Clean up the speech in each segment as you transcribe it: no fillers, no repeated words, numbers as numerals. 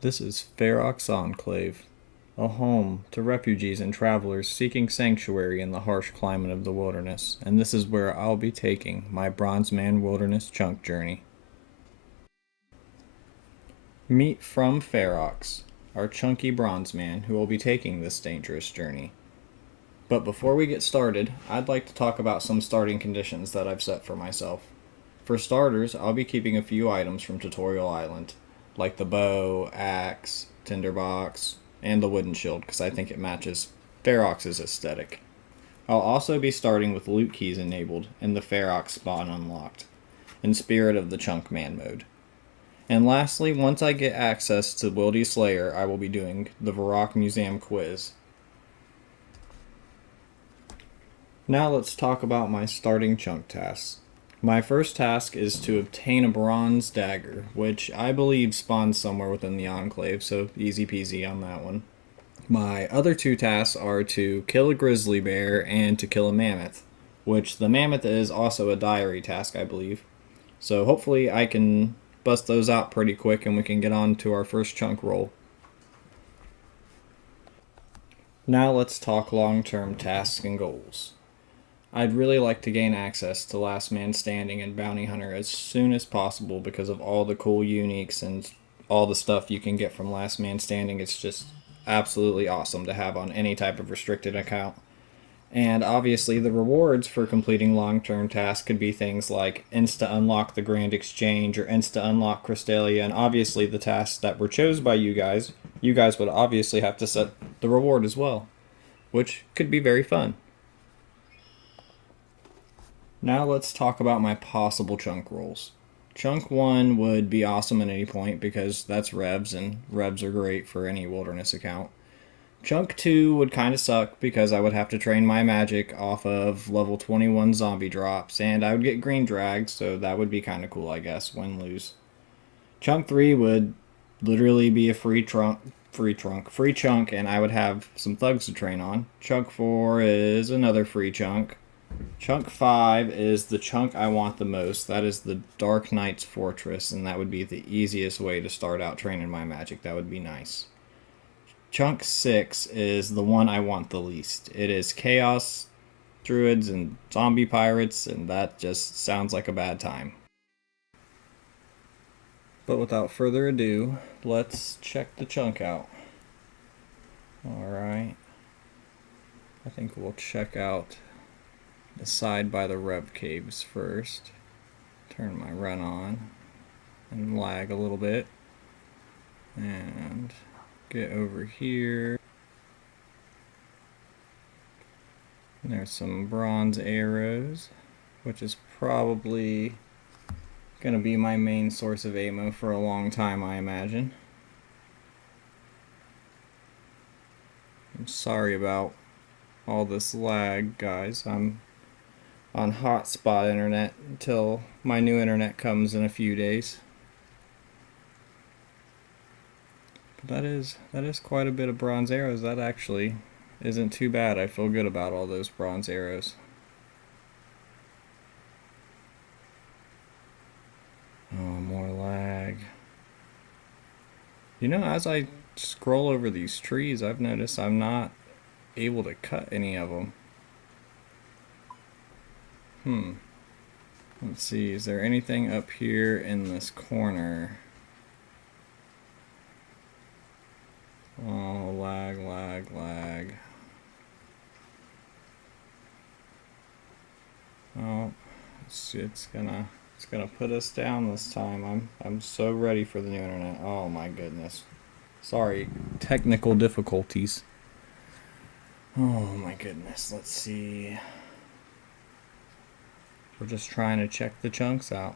This is Ferox Enclave, a home to refugees and travelers seeking sanctuary in the harsh climate of the wilderness, and this is where I'll be taking my Bronzeman wilderness chunk journey. Meet from Ferox, our chunky Bronzeman who will be taking this dangerous journey. But before we get started, I'd like to talk about some starting conditions that I've set for myself. For starters, I'll be keeping a few items from Tutorial Island, like the bow, axe, tinderbox, and the wooden shield because I think it matches Ferox's aesthetic. I'll also be starting with loot keys enabled and the Ferox spawn unlocked, in spirit of the Chunk Man mode. And lastly, once I get access to Wildy Slayer, I will be doing the Varrock Museum quiz. Now let's talk about my starting chunk tasks. My first task is to obtain a bronze dagger, which I believe spawns somewhere within the enclave, so easy peasy on that one. My other two tasks are to kill a grizzly bear and to kill a mammoth, which the mammoth is also a diary task, I believe. So hopefully I can bust those out pretty quick and we can get on to our first chunk roll. Now let's talk long-term tasks and goals. I'd really like to gain access to Last Man Standing and Bounty Hunter as soon as possible because of all the cool uniques and all the stuff you can get from Last Man Standing. It's just absolutely awesome to have on any type of restricted account. And obviously, the rewards for completing long term tasks could be things like insta unlock the Grand Exchange or insta unlock Crystalia, and obviously, the tasks that were chosen by you guys would obviously have to set the reward as well, which could be very fun. Now let's talk about my possible chunk rolls. Chunk 1 would be awesome at any point because that's revs, and revs are great for any wilderness account. Chunk 2 would kind of suck because I would have to train my magic off of level 21 zombie drops, and I would get green dragged, so that would be kind of cool, I guess, win lose. Chunk 3 would literally be a free chunk, and I would have some thugs to train on. Chunk 4 is another free chunk. Chunk 5 is the chunk I want the most. That is the Dark Knight's Fortress, and that would be the easiest way to start out training my magic. That would be nice. Chunk 6 is the one I want the least. It is Chaos Druids and Zombie Pirates, and that just sounds like a bad time. But without further ado, let's check the chunk out. Alright. I think we'll check out the side by the Rev Caves first. Turn my run on and lag a little bit. And get over here. And there's some bronze arrows, which is probably going to be my main source of ammo for a long time, I imagine. I'm sorry about all this lag, guys. I'm on hotspot internet until my new internet comes in a few days. But that is quite a bit of bronze arrows. That actually isn't too bad. I feel good about all those bronze arrows. Oh, more lag. You know, as I scroll over these trees, I've noticed I'm not able to cut any of them. Let's see, is there anything up here in this corner? Oh, lag, lag, lag. Oh, it's gonna put us down this time. I'm so ready for the new internet. Oh my goodness. Sorry, technical difficulties. Oh my goodness. Let's see. We're just trying to check the chunks out.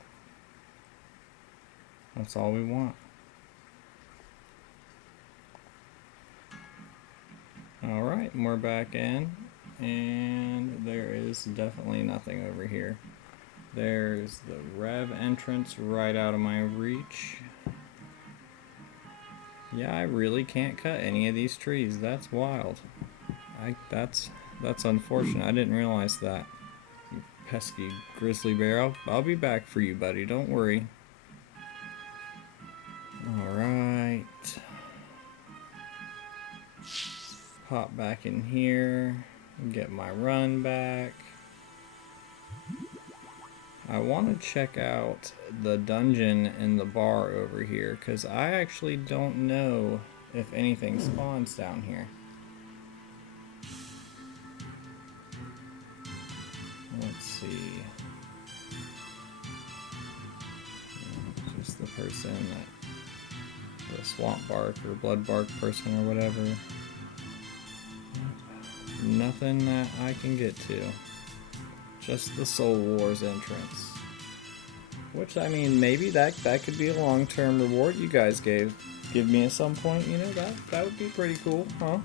That's all we want. Alright, we're back in, and there is definitely nothing over here. There's the Rev entrance right out of my reach. Yeah, I really can't cut any of these trees. That's wild. That's unfortunate. I didn't realize that. You pesky grizzly bear. I'll be back for you, buddy. Don't worry. Alright. pop back in here and get my run back. I want to check out the dungeon in the bar over here because I actually don't know if anything spawns down here. Let's see. Just the person that, the swamp bark or blood bark person or whatever. Nothing that I can get to. Just the Soul Wars entrance. Which, I mean, maybe that could be a long-term reward you guys give me at some point. You know, that would be pretty cool, huh?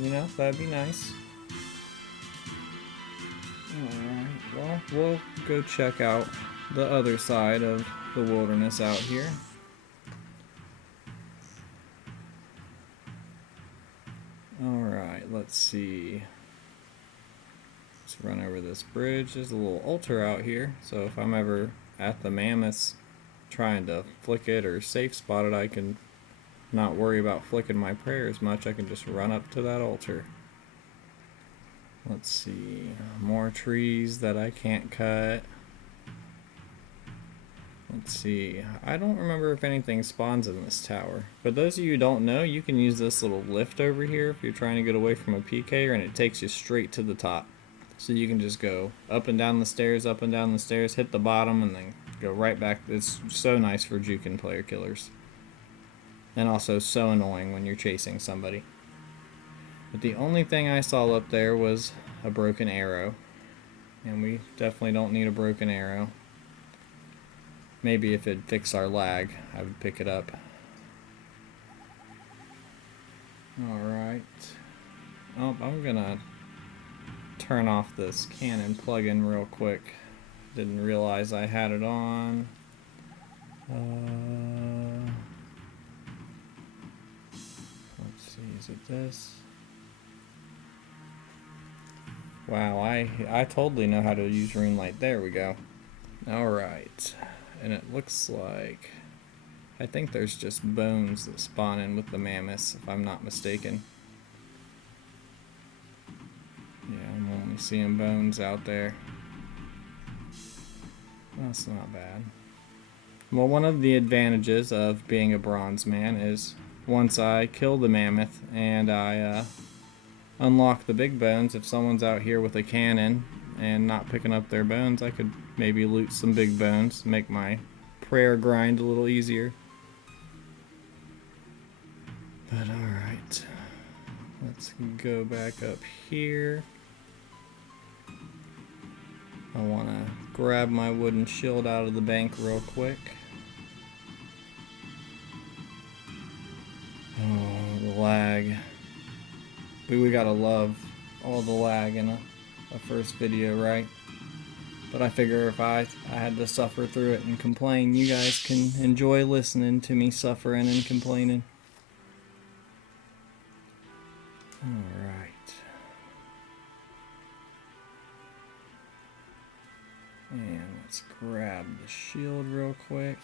You know, that'd be nice. Alright, well, we'll go check out the other side of the wilderness out here. Alright, let's see. Let's run over this bridge. There's a little altar out here, so if I'm ever at the mammoths trying to flick it or safe spot it, I can not worry about flicking my prayers much. I can just run up to that altar. Let's see, more trees that I can't cut. Let's see, I don't remember if anything spawns in this tower, but those of you who don't know, you can use this little lift over here if you're trying to get away from a PKer, and it takes you straight to the top. So you can just go up and down the stairs, hit the bottom, and then go right back. It's so nice for juking player killers. And also so annoying when you're chasing somebody. But the only thing I saw up there was a broken arrow. And we definitely don't need a broken arrow. Maybe if it'd fix our lag, I would pick it up. Alright. Oh, I'm gonna turn off this cannon plugin real quick. Didn't realize I had it on. Let's see, is it this? Wow, I totally know how to use Rune Light. There we go. Alright. And it looks like, I think there's just bones that spawn in with the mammoths, if I'm not mistaken. Yeah, I'm only seeing bones out there. That's not bad. Well, one of the advantages of being a Bronzeman is once I kill the mammoth and I unlock the big bones, if someone's out here with a cannon and not picking up their bones, I could maybe loot some big bones, make my prayer grind a little easier. But alright, let's go back up here. I want to grab my wooden shield out of the bank real quick. Oh, the lag. We gotta love all the lag in a first video, right? But I figure if I had to suffer through it and complain, you guys can enjoy listening to me suffering and complaining. Alright. And let's grab the shield real quick.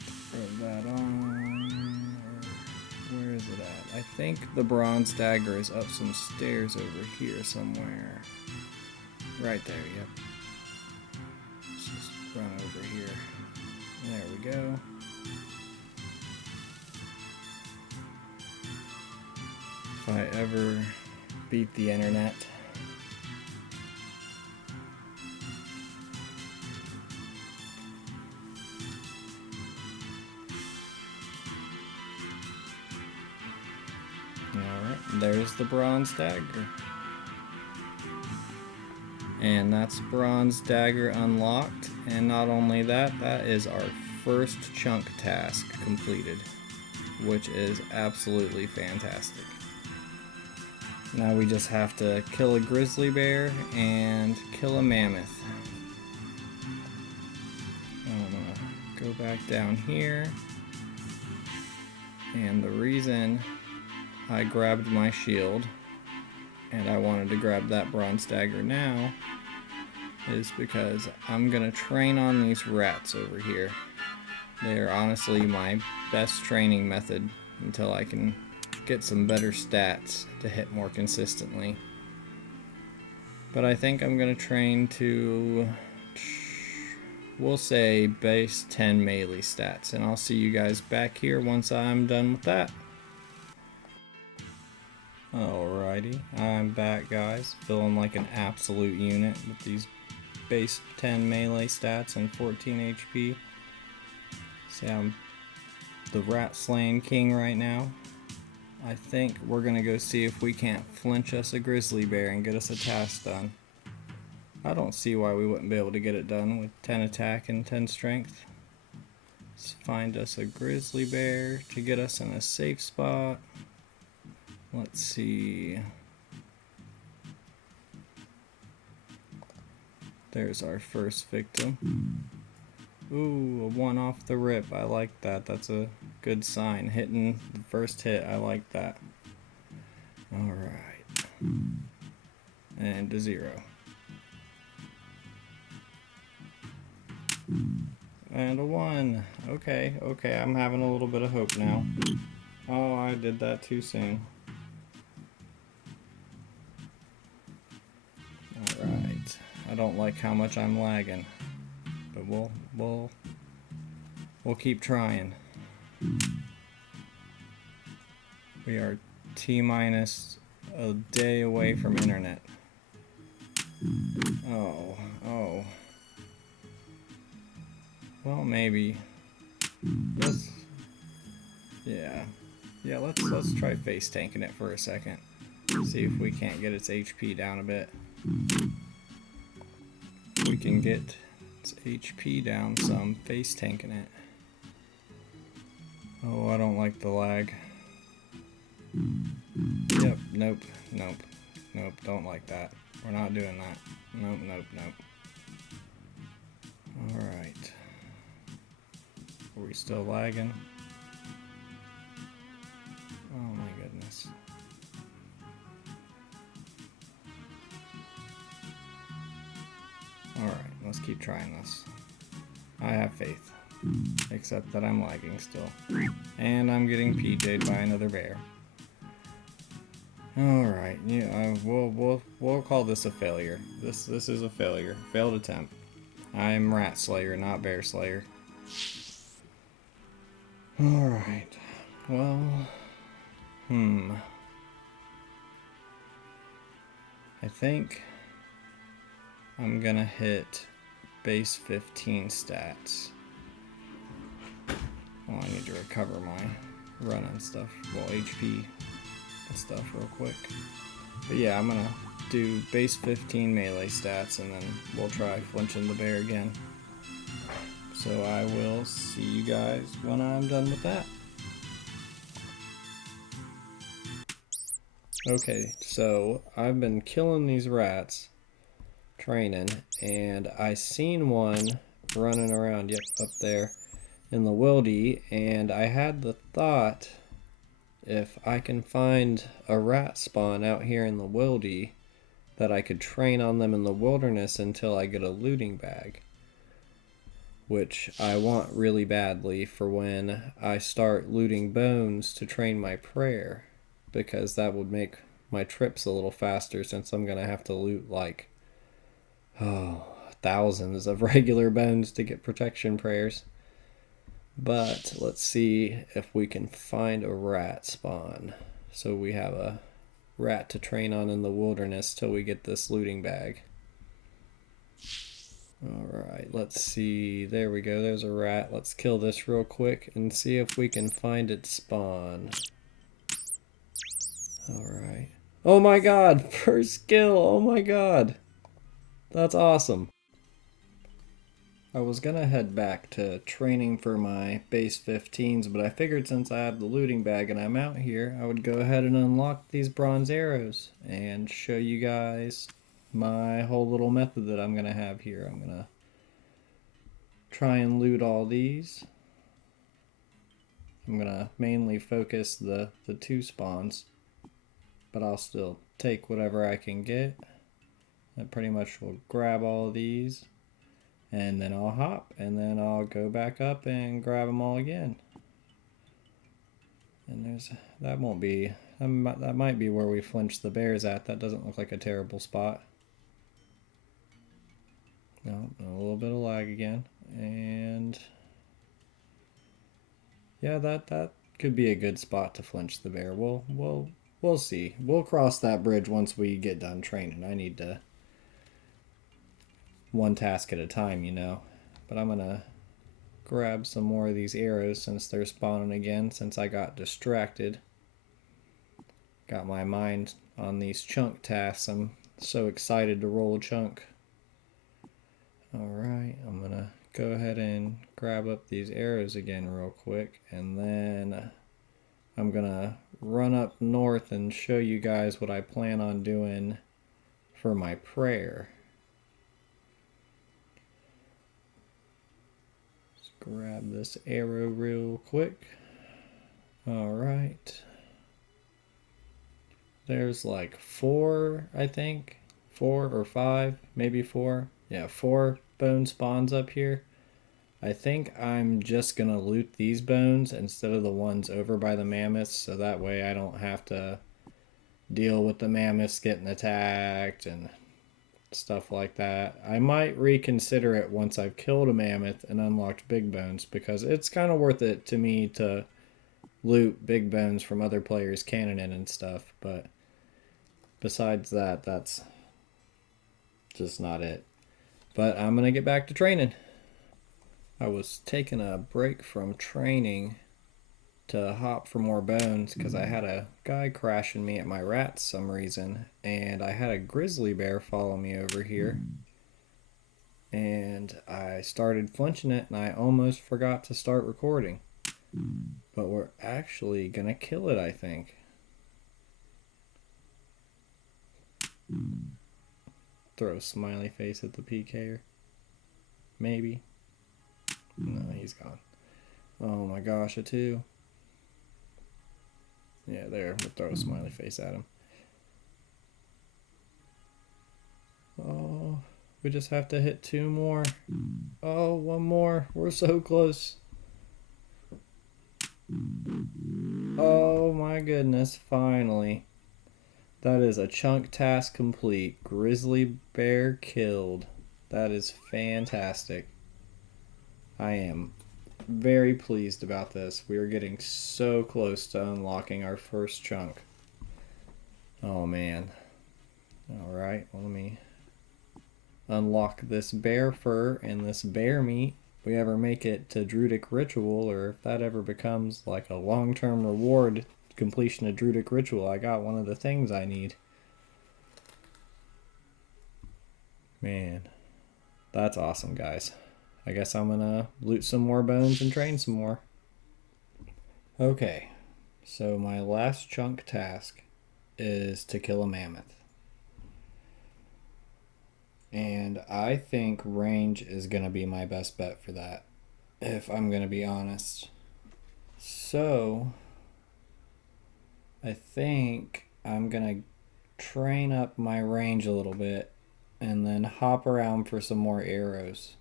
Throw that on. Where is it at? I think the bronze dagger is up some stairs over here somewhere. Right there, yep. Let's just run over here. There we go. If I ever beat the internet. Alright, there's the bronze dagger. And that's bronze dagger unlocked. And not only that, that is our first chunk task completed, which is absolutely fantastic. Now we just have to kill a grizzly bear and kill a mammoth. I'm gonna go back down here. And the reason I grabbed my shield and I wanted to grab that bronze dagger now is because I'm gonna train on these rats over here. They are honestly my best training method until I can get some better stats to hit more consistently. But I think I'm going to train to, we'll say, base 10 melee stats. And I'll see you guys back here once I'm done with that. Alrighty, I'm back, guys. Feeling like an absolute unit with these base 10 melee stats and 14 HP. See, I'm the rat slaying king right now. I think we're gonna go see if we can't flinch us a grizzly bear and get us a task done. I don't see why we wouldn't be able to get it done with 10 attack and 10 strength. Let's find us a grizzly bear to get us in a safe spot. Let's see. There's our first victim. Ooh, a 1 off the rip. I like that. That's a good sign. Hitting the first hit. I like that. Alright. And a 0. And a 1. Okay, okay. I'm having a little bit of hope now. Oh, I did that too soon. Alright. I don't like how much I'm lagging. But we'll keep trying. We are T-minus a day away from internet. Oh. Well, maybe. Let's try face tanking it for a second. See if we can't get its HP down a bit. If we can get its HP down some, face tanking it. Oh, I don't like the lag. Yep, nope, don't like that. We're not doing that. Nope. Alright. Are we still lagging? Oh my goodness. Alright, let's keep trying this. I have faith. Except that I'm lagging still. And I'm getting PJ'd by another bear. Alright, yeah, we'll call this a failure. This is a failure. Failed attempt. I'm rat slayer, not bear slayer. Alright. Well, I think I'm gonna hit base 15 stats. Oh, I need to recover my run and stuff. Well, HP and stuff real quick. But yeah, I'm gonna do base 15 melee stats and then we'll try flinching the bear again. So I will see you guys when I'm done with that. Okay, so I've been killing these rats, training, and I seen one running around, yep, up there in the wildy, and I had the thought, if I can find a rat spawn out here in the wildy, that I could train on them in the wilderness until I get a looting bag, which I want really badly for when I start looting bones to train my prayer, because that would make my trips a little faster since I'm gonna have to loot like thousands of regular bones to get protection prayers. But let's see if we can find a rat spawn so we have a rat to train on in the wilderness till we get this looting bag. Alright, let's see. There we go, there's a rat. Let's kill this real quick and see if we can find its spawn. Alright. Oh my god! First kill! Oh my god! That's awesome. I was gonna head back to training for my base 15s, but I figured since I have the looting bag and I'm out here, I would go ahead and unlock these bronze arrows and show you guys my whole little method that I'm gonna have here. I'm gonna try and loot all these. I'm gonna mainly focus the 2 spawns, but I'll still take whatever I can get. That pretty much will grab all of these, and then I'll hop, and then I'll go back up and grab them all again. And that won't be, that might be where we flinch the bears at. That doesn't look like a terrible spot. No, a little bit of lag again. And yeah, that could be a good spot to flinch the bear. We'll see. We'll cross that bridge once we get done training. I need to one task at a time, you know. But I'm gonna grab some more of these arrows since they're spawning again, since I got distracted. Got my mind on these chunk tasks. I'm so excited to roll a chunk. Alright, I'm gonna go ahead and grab up these arrows again real quick, and then I'm gonna run up north and show you guys what I plan on doing for my prayer. Let's grab this arrow real quick. Alright. There's like 4, I think. 4 or 5, maybe 4. Yeah, 4 bone spawns up here. I think I'm just gonna loot these bones instead of the ones over by the mammoths, so that way I don't have to deal with the mammoths getting attacked and stuff like that. I might reconsider it once I've killed a mammoth and unlocked big bones, because it's kind of worth it to me to loot big bones from other players' cannoning and stuff, but besides that, that's just not it. But I'm gonna get back to training. I was taking a break from training to hop for more bones because I had a guy crashing me at my rats some reason, and I had a grizzly bear follow me over here, and I started flinching it and I almost forgot to start recording. But we're actually gonna kill it, I think. Throw a smiley face at the PKer. Maybe. No, he's gone. Oh my gosh, a 2. Yeah, there. We'll throw a smiley face at him. Oh, we just have to hit 2 more. Oh, 1 more. We're so close. Oh my goodness, finally. That is a chunk task complete. Grizzly bear killed. That is fantastic. I am very pleased about this. We are getting so close to unlocking our first chunk. Oh man. Alright, well, let me unlock this bear fur and this bear meat. If we ever make it to Druidic Ritual, or if that ever becomes like a long-term reward, completion of Druidic Ritual, I got one of the things I need. Man, that's awesome, guys. I guess I'm gonna loot some more bones and train some more. Okay, so my last chunk task is to kill a mammoth. And I think range is gonna be my best bet for that, if I'm gonna be honest. So, I think I'm gonna train up my range a little bit and then hop around for some more arrows.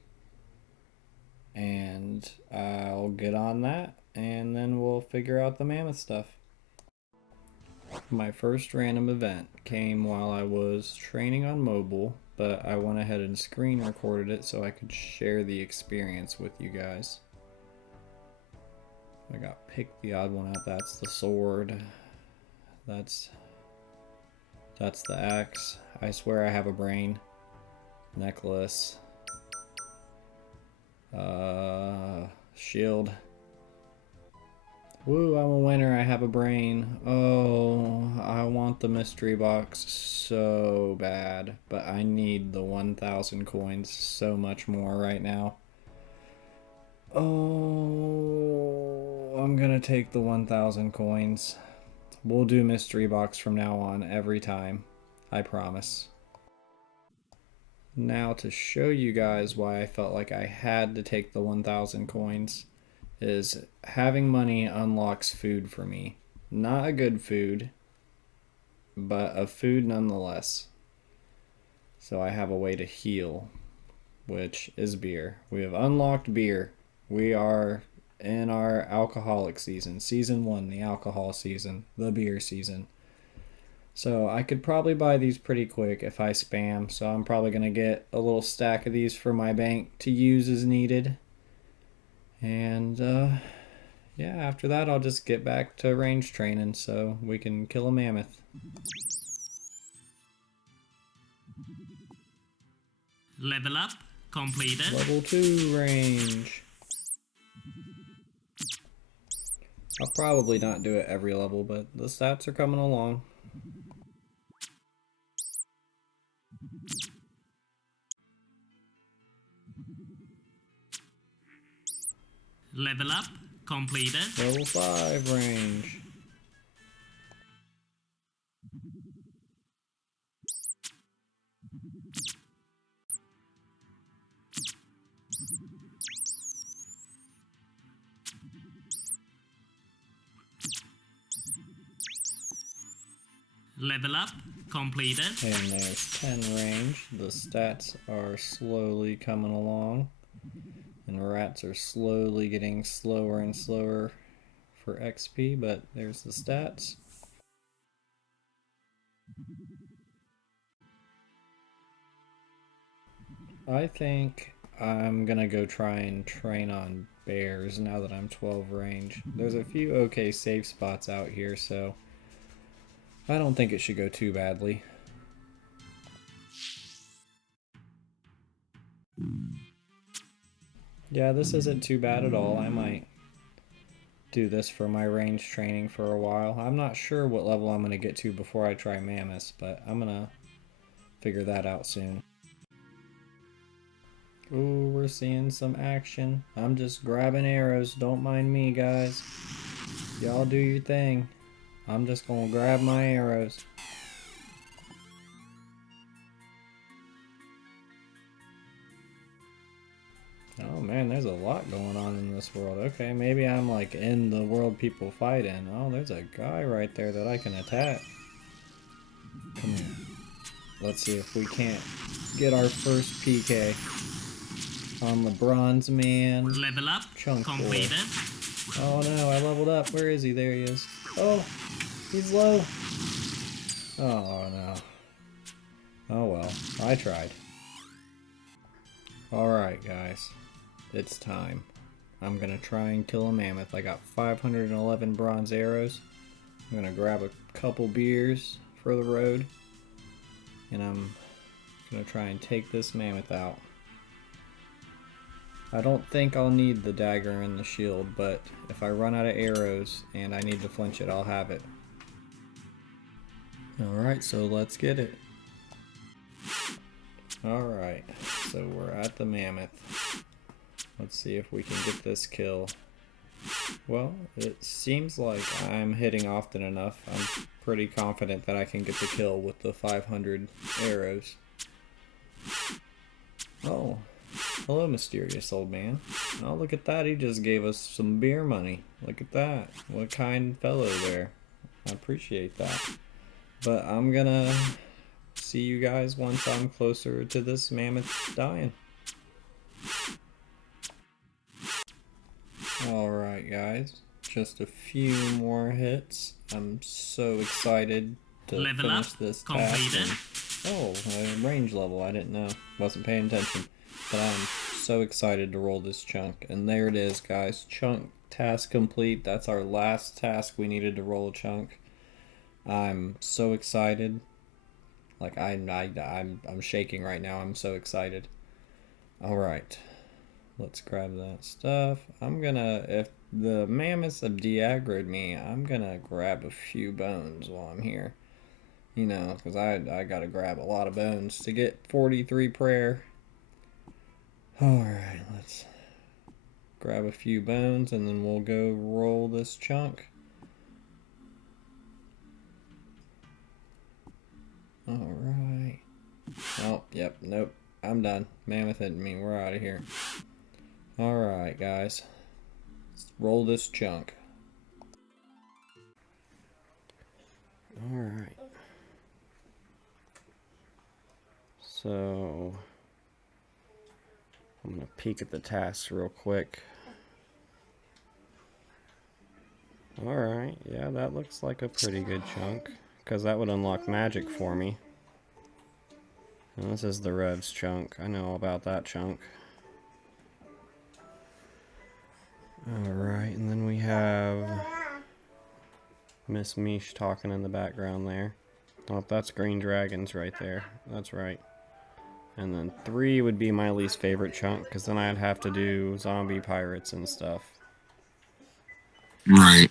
And I'll get on that, and then we'll figure out the mammoth stuff. My first random event came while I was training on mobile, but I went ahead and screen recorded it so I could share the experience with you guys. I got picked the odd one out. That's the sword. That's the axe. I swear I have a brain. Necklace. Shield. Woo, I'm a winner. I have a brain. Oh, I want the mystery box so bad, but I need the 1,000 coins so much more right now. Oh, I'm gonna take the 1,000 coins. We'll do mystery box from now on every time. I promise. Now, to show you guys why I felt like I had to take the 1,000 coins, is having money unlocks food for me. Not a good food, but a food nonetheless. So I have a way to heal, which is beer. We have unlocked beer. We are in our alcoholic season. Season 1, the alcohol season, the beer season. So I could probably buy these pretty quick if I spam. So I'm probably going to get a little stack of these for my bank to use as needed. And yeah, after that I'll just get back to range training so we can kill a mammoth. Level up completed. Level 2 range. I'll probably not do it every level, but the stats are coming along. Level up completed. Level 5 range. Level up completed. And there's 10 range. The stats are slowly coming along. And rats are slowly getting slower and slower for XP, but there's the stats. I think I'm gonna go try and train on bears now that I'm 12 range. There's a few okay safe spots out here, so I don't think it should go too badly. Yeah, this isn't too bad at all. I might do this for my range training for a while. I'm not sure what level I'm going to get to before I try mammoths, but I'm going to figure that out soon. Ooh, we're seeing some action. I'm just grabbing arrows. Don't mind me, guys. Y'all do your thing. I'm just going to grab my arrows. Oh man, there's a lot going on in this world. Okay, maybe I'm like in the world people fight in. Oh, there's a guy right there that I can attack. Come here. Let's see if we can't get our first PK on the Bronzeman. Level up Chunk completed. boy. Oh no, I leveled up. Where is he? There he is. Oh, he's low. Oh no. Oh well, I tried. Alright guys, it's time. I'm gonna try and kill a mammoth. I got 511 bronze arrows. I'm gonna grab a couple beers for the road, and I'm gonna try and take this mammoth out. I don't think I'll need the dagger and the shield, but if I run out of arrows and I need to flinch it, I'll have it. Alright, so let's get it. Alright, so we're at the mammoth. Let's see if we can get this kill. Well, it seems like I'm hitting often enough. I'm pretty confident that I can get the kill with the 500 arrows. Oh, hello mysterious old man. Oh, look at that, he just gave us some beer money. Look at that, what a kind fellow there. I appreciate that. But I'm gonna see you guys once I'm closer to this mammoth dying. Alright guys, just a few more hits. I'm so excited to Level finish up this completed. task. Oh, a range level, I didn't know. Wasn't paying attention. But I'm so excited to roll this chunk. And there it is guys, chunk task complete. That's our last task we needed to roll a chunk. I'm so excited. Like I'm shaking right now. I'm so excited. All right, let's grab that stuff. I'm gonna, if the mammoths have de-aggroed me, I'm gonna grab a few bones while I'm here. You know, because I gotta grab a lot of bones to get 43 prayer. All right, let's grab a few bones and then we'll go roll this chunk. Alright. Oh, yep, nope. I'm done. Mammoth hit me. We're out of here. Alright, guys. Let's roll this chunk. Alright. So, I'm going to peek at the tasks real quick. Alright, yeah, that looks like a pretty good chunk. Because that would unlock magic for me. And this is the Revs chunk. I know about that chunk. Alright, and then we have Miss Mish talking in the background there. Oh, that's Green Dragons right there. That's right. And then 3 would be my least favorite chunk, because then I'd have to do zombie pirates and stuff. Right.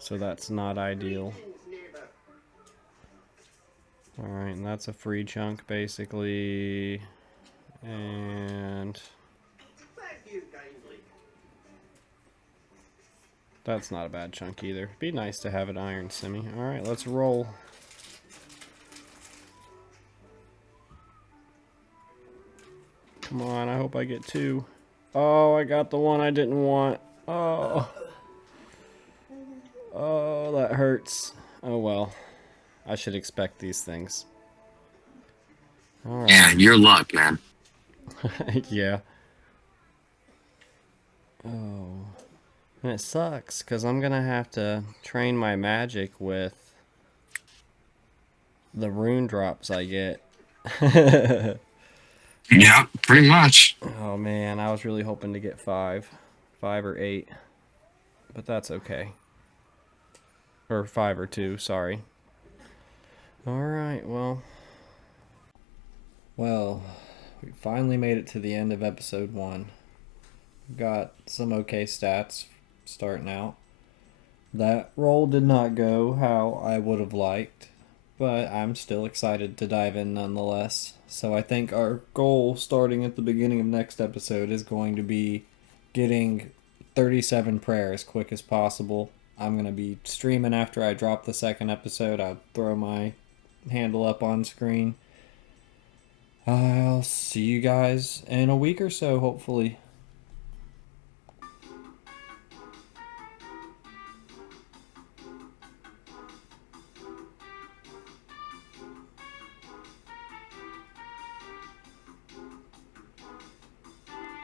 So that's not ideal. Alright, and that's a free chunk, basically. And that's not a bad chunk either. Be nice to have an iron semi. Alright, let's roll. Come on, I hope I get 2. Oh, I got the one I didn't want. Oh. Oh, that hurts. Oh well. I should expect these things. Alright. Yeah, your luck, man. Yeah. Oh. And it sucks, because I'm going to have to train my magic with the rune drops I get. Yeah, pretty much. Oh man, I was really hoping to get 5. 5 or 8. But that's okay. Or 5 or 2, sorry. Alright, well. Well, we finally made it to the end of episode 1. Got some okay stats starting out. That roll did not go how I would have liked, but I'm still excited to dive in nonetheless. So I think our goal starting at the beginning of next episode is going to be getting 37 prayer as quick as possible. I'm going to be streaming after I drop the second episode. I'll throw my handle up on screen. I'll see you guys in a week or so, hopefully.